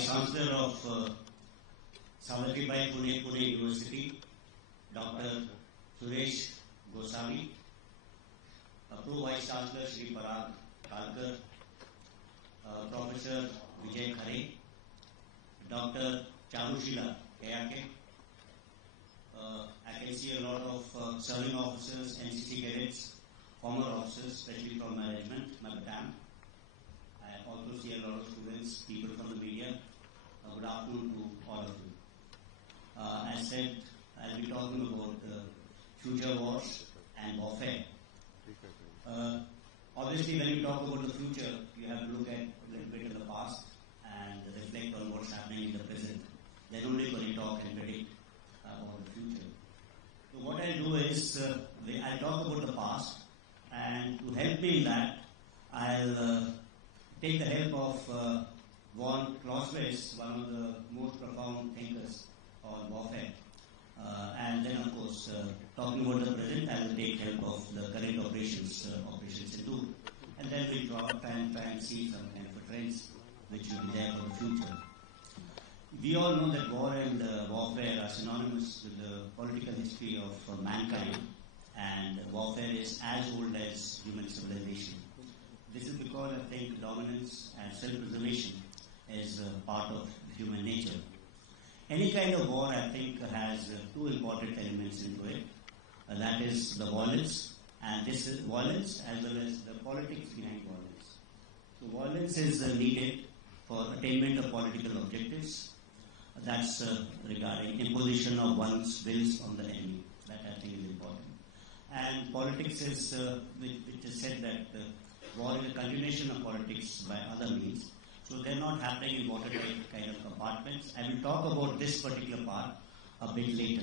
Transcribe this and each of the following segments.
Vice Chancellor of Savitribai Pune University, Dr. Suresh Goswami, Pro Vice Chancellor Shri Parag Kalkar, Professor Vijay Khare, Dr. Charushila Kayake. I can see a lot of serving officers, NCC cadets, former officers, especially from management, Madam. I also see a lot of students, people from the media. Good afternoon to all of you. As said, I'll be talking about future wars and warfare. Obviously, when you talk about the future, you have to look at a little bit in the past and reflect on what's happening in the present. Then only can you talk and predict about the future. So what I'll do is, I'll talk about the past, and to help me in that, I'll take the help of von Clausewitz, one of the most profound thinkers on warfare. And then, of course, talking about the present, I will take help of the current operations, Operation Sindoor. And then we'll try and see some kind of trends which will be there for the future. We all know that war and warfare are synonymous with the political history of mankind, and warfare is as old as human civilization. This is because I think dominance and self-preservation is part of human nature. Any kind of war, I think, has two important elements into it. That is the violence, and this is violence as well as the politics behind violence. So violence is needed for attainment of political objectives. That's regarding imposition of one's wills on the enemy. That I think is important. And politics is, which is said that war is a continuation of politics by other means. So they're not happening in watertight kind of compartments. I will talk about this particular part a bit later.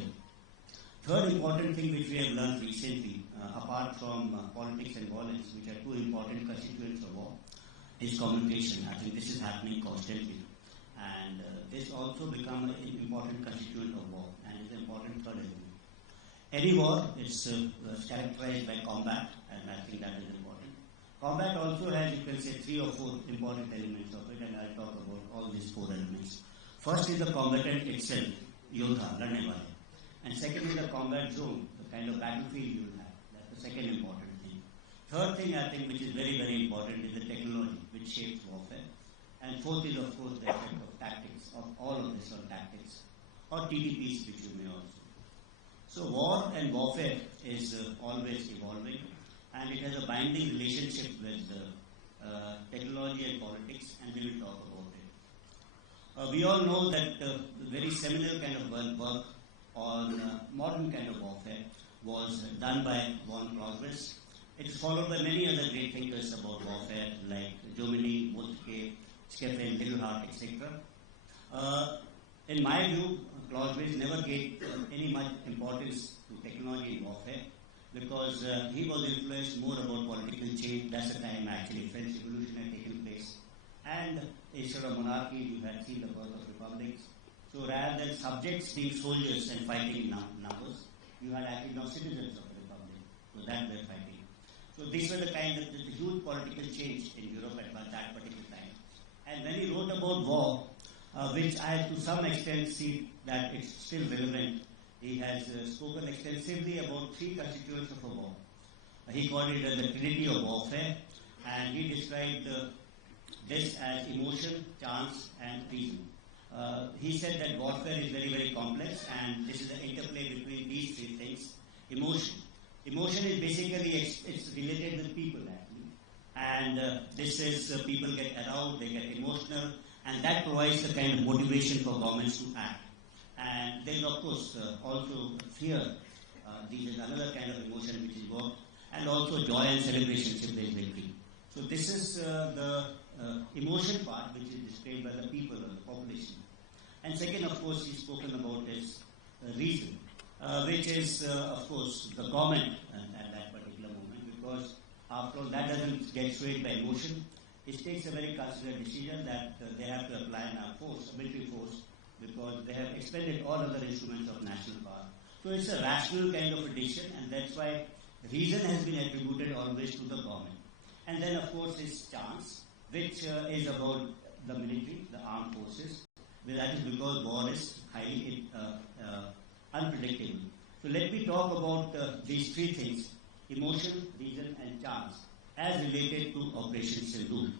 Third important thing which we have learned recently, apart from politics and violence, which are two important constituents of war, is communication. I think this is happening constantly. And this also becomes an important constituent of war, and is an important third element. Any war is characterized by combat, and I think that is important. Combat also has, you can say, 3 or 4 important elements of it, and I'll talk about all these 4 elements. First is the combatant itself, Yodha, Ladne wale. And second is the combat zone, the kind of battlefield you will have. That's the second important thing. Third thing, I think, which is very, very important, is the technology, which shapes warfare. And fourth is, of course, the effect of tactics, of all of this on tactics, or TTPs, which you may also. So war and warfare is always evolving, and it has a binding relationship with technology and politics, and we will talk about it. We all know that the very seminal kind of work on modern kind of warfare was done by von Clausewitz. It is followed by many other great thinkers about warfare, like Jomini, Moltke, Skefen, Littleheart, etc. In my view, Clausewitz never gave any much importance to technology in warfare, because he was influenced more about political change. That's the time actually French Revolution had taken place. And instead of monarchy, you had seen the birth of republics. So rather than subjects being soldiers and fighting in numbers, you had actually now citizens of the republic. So that were fighting. So these were the kind of the huge political change in Europe at that particular time. And when he wrote about war, which I to some extent see that it's still relevant, he has spoken extensively about 3 constituents of a war. He called it the trinity of warfare, and he described this as emotion, chance, and reason. He said that warfare is very, very complex, and this is the interplay between these 3 things. Emotion. Emotion is basically, it's related with people actually. And this is, people get aroused, they get emotional, and that provides the kind of motivation for governments to act. And then, of course, also fear. This is another kind of emotion which is work, and also joy and celebration if there is victory. So this is the emotion part, which is displayed by the people or the population. And second, of course, he's spoken about is reason, which is, of course, the government at that particular moment, because after all, that doesn't get swayed by emotion. It takes a very considered decision that they have to apply an armed force, a military force, because they have expended all other instruments of national power. So it's a rational kind of a decision, and that's why reason has been attributed always to the government. And then, of course, is chance, which is about the military, the armed forces. Well, that is because war is highly unpredictable. So let me talk about these three things: emotion, reason, and chance, as related to Operation Sindoor.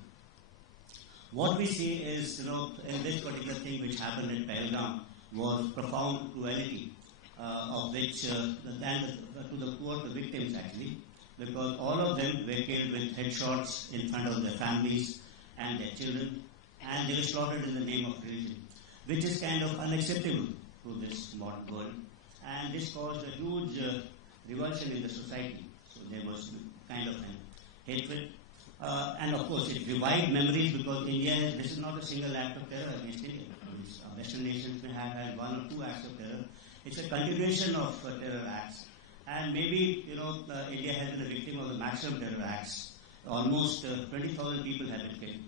What we see is, in this particular thing which happened in Pahalgam was profound cruelty, of which to the poor, the victims actually, because all of them were killed with headshots in front of their families and their children, and they were slaughtered in the name of religion, which is kind of unacceptable to this modern world, and this caused a huge revulsion in the society. So there was kind of an hatred. And of course, it revived memories because India, this is not a single act of terror against India. Western nations may have had one or two acts of terror. It's a continuation of terror acts. And maybe, India has been a victim of the maximum terror acts. Almost 20,000 people have been killed.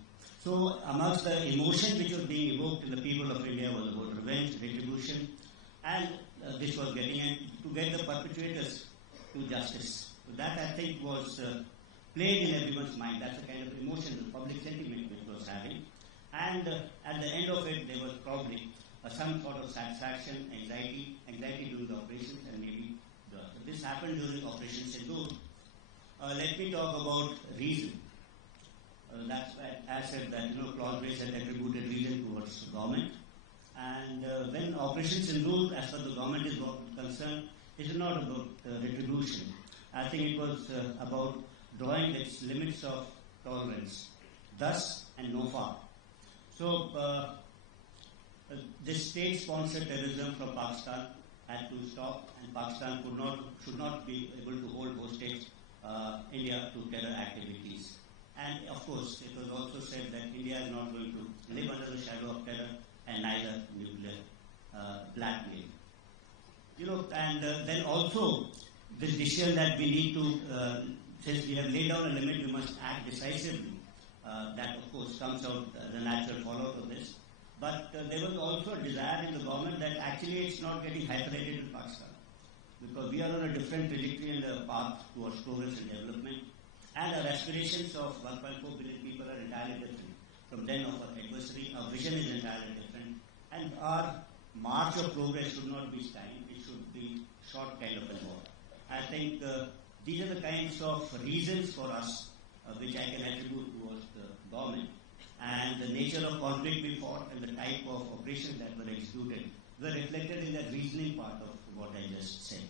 So amongst the emotion which was being evoked in the people of India was about revenge, retribution, and this was getting in to get the perpetrators to justice. So that, I think, was played in everyone's mind. That's the kind of emotion, the public sentiment which was having. And at the end of it, there was probably some sort of satisfaction, anxiety during the operations, and maybe this happened during Operation Sindoor. Let me talk about reason. That's why I said that, Clause had attributed reason towards the government. And when Operation Sindoor, as far as the government is concerned, it is not about retribution. I think it was about drawing its limits of tolerance, thus and no far. So, this state-sponsored terrorism from Pakistan had to stop, and Pakistan should not be able to hold hostage India to terror activities. And of course, it was also said that India is not going to live under the shadow of terror and neither nuclear blackmail. And then also this decision that we need to, since we have laid down a limit, we must act decisively. That of course comes out the natural fallout of this. But there was also a desire in the government that actually it's not getting hyphenated in Pakistan, because we are on a different trajectory in the path towards progress and development, and our aspirations of 1.4 billion people are entirely different from them of our adversary. Our vision is entirely different, and our march of progress should not be stymied. It should be short kind of a walk. I think these are the kinds of reasons for us which I can attribute towards the government, and the nature of conflict we fought and the type of operations that were executed were reflected in the reasoning part of what I just said.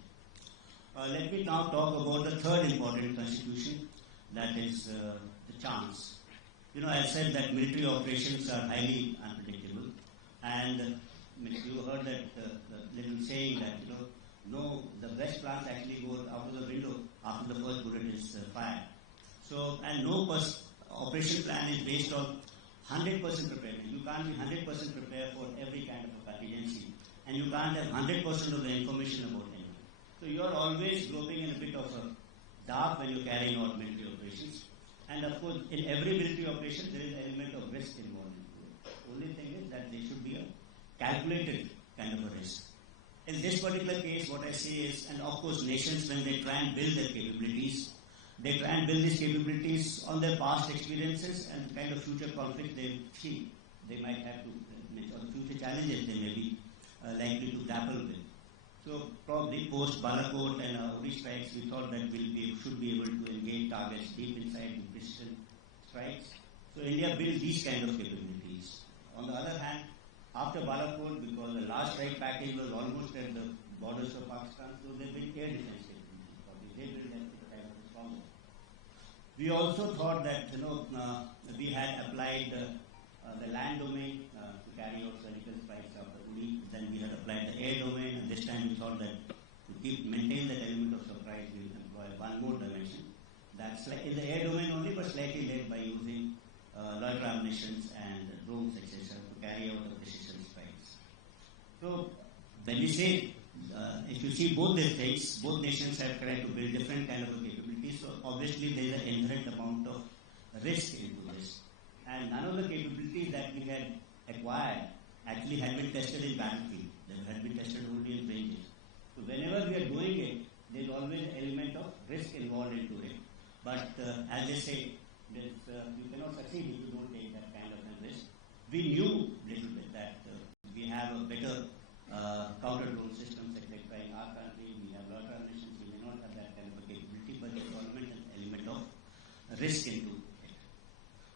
Let me now talk about the third important constitution, that is the chance. I said that military operations are highly unpredictable, and you heard that little saying that the best plans actually go out of the window after the first bullet is fired. So, and no operation plan is based on 100% preparedness. You can't be 100% prepared for every kind of a contingency, and you can't have 100% of the information about anything. So you are always groping in a bit of a dark when you're carrying out military operations. And of course, in every military operation, there is an element of risk involved. The only thing is that there should be a calculated kind of a risk. In this particular case, what I say is, and of course, nations, when they try and build their capabilities, they try and build these capabilities on their past experiences and the kind of future conflict they see they might have to, or the future challenges they may be likely to grapple with. So probably post Balakot and Uri strikes, we thought that we should be able to engage targets deep inside the precision strikes. So India built these kind of capabilities. On the other hand, after Balakot, because the last strike package was almost at the borders of Pakistan, so they built air defense capabilities. Probably they built them to the kind of stronger. We also thought that we had applied the land domain to carry out surgical strikes after Uri. Then we had applied the air domain, and this time we thought that to maintain that element of surprise, we will employ one more dimension. That's in the air domain only, but slightly led by using loiter ammunitions and drones, etc., to carry out the precision strikes. So when we say, if you see both these things, both nations have tried to build different kind of capabilities. So obviously there is an inherent amount of risk into this. And none of the capabilities that we had acquired actually had been tested in battlefield. They had been tested only in ranges. So whenever we are doing it, there is always an element of risk involved into it. But as they say, you cannot succeed if you don't take that kind of a risk. We knew little bit that have a better counter-drone system electrifying our country. We have a lot of nations, we may not have that kind of a capability, but the government has an element of risk into it.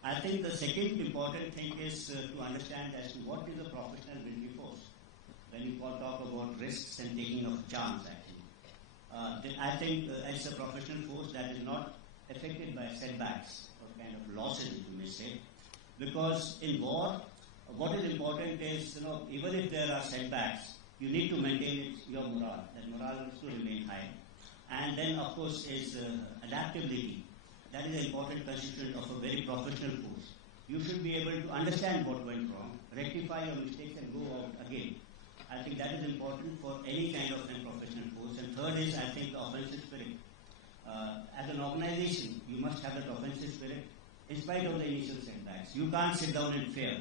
I think the second important thing is to understand as to what is a professional military force. When you talk about risks and taking of chance, actually. I think as a professional force that is not affected by setbacks or kind of losses, you may say, because in war, what is important is, even if there are setbacks, you need to maintain your morale. That morale has to remain high. And then, of course, is adaptability. That is an important constituent of a very professional force. You should be able to understand what went wrong, rectify your mistakes, and go out again. I think that is important for any kind of professional force. And third is, I think, the offensive spirit. As an organization, you must have that offensive spirit in spite of the initial setbacks. You can't sit down in fear.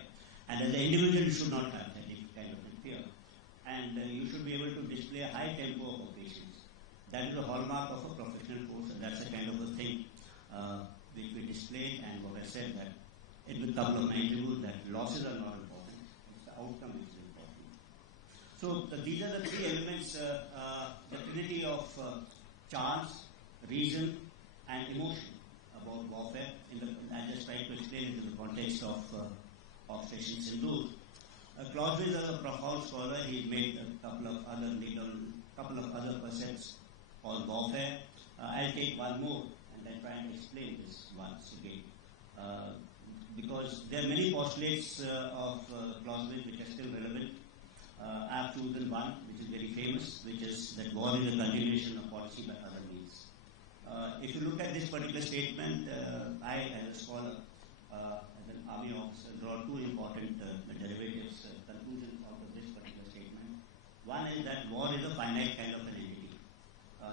And as an individual, you should not have that kind of fear. And you should be able to display a high tempo of operations. That is the hallmark of a professional force, and that's the kind of a thing which we displayed. And what I said, that in a couple of my interviews, that losses are not important, it's the outcome which is important. So these are the three elements, the trinity of chance, reason, and emotion about warfare. I just tried to explain it in the context of Operation Sindoor. Clausewitz is a profound scholar. He made a couple of other concepts called warfare. I'll take one more and then try and explain this once again. Because there are many postulates of Clausewitz which are still relevant. I've chosen one which is very famous, which is that war is a continuation of policy by other means. If you look at this particular statement, I, as a scholar, as an army officer, draw two important derivatives, conclusions out of this particular statement. One is that war is a finite kind of an entity.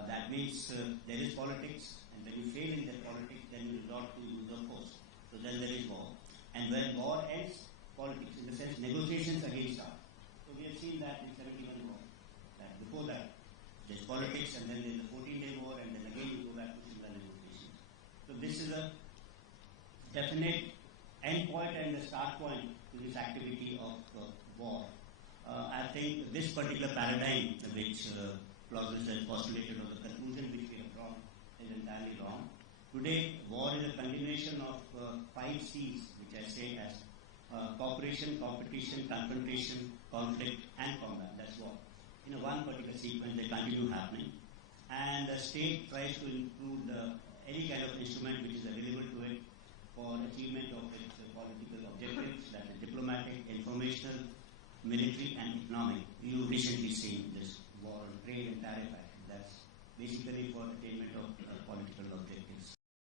That means there is politics, and when you fail in that politics, then you resort to use of force. So then there is war. And when war ends, politics, in the sense negotiations again start. So we have seen that in 71 war. That before that, there's politics, and then there's the 14-day war, and then again you go back to civil negotiations. So this is a definite end point and the start point to this activity of war. I think this particular paradigm which Clausewitz has postulated, or the conclusion which we have drawn, is entirely wrong. Today, war is a continuation of 5 C's, which I say as cooperation, competition, confrontation, conflict, and combat. That's war. In one particular sequence, they continue happening. And the state tries to include any kind of instrument which is available to it for achievement of its political objectives, that is diplomatic, informational, military, and economic. You recently seen this war on trade and tariff action. That's basically for attainment of political objectives.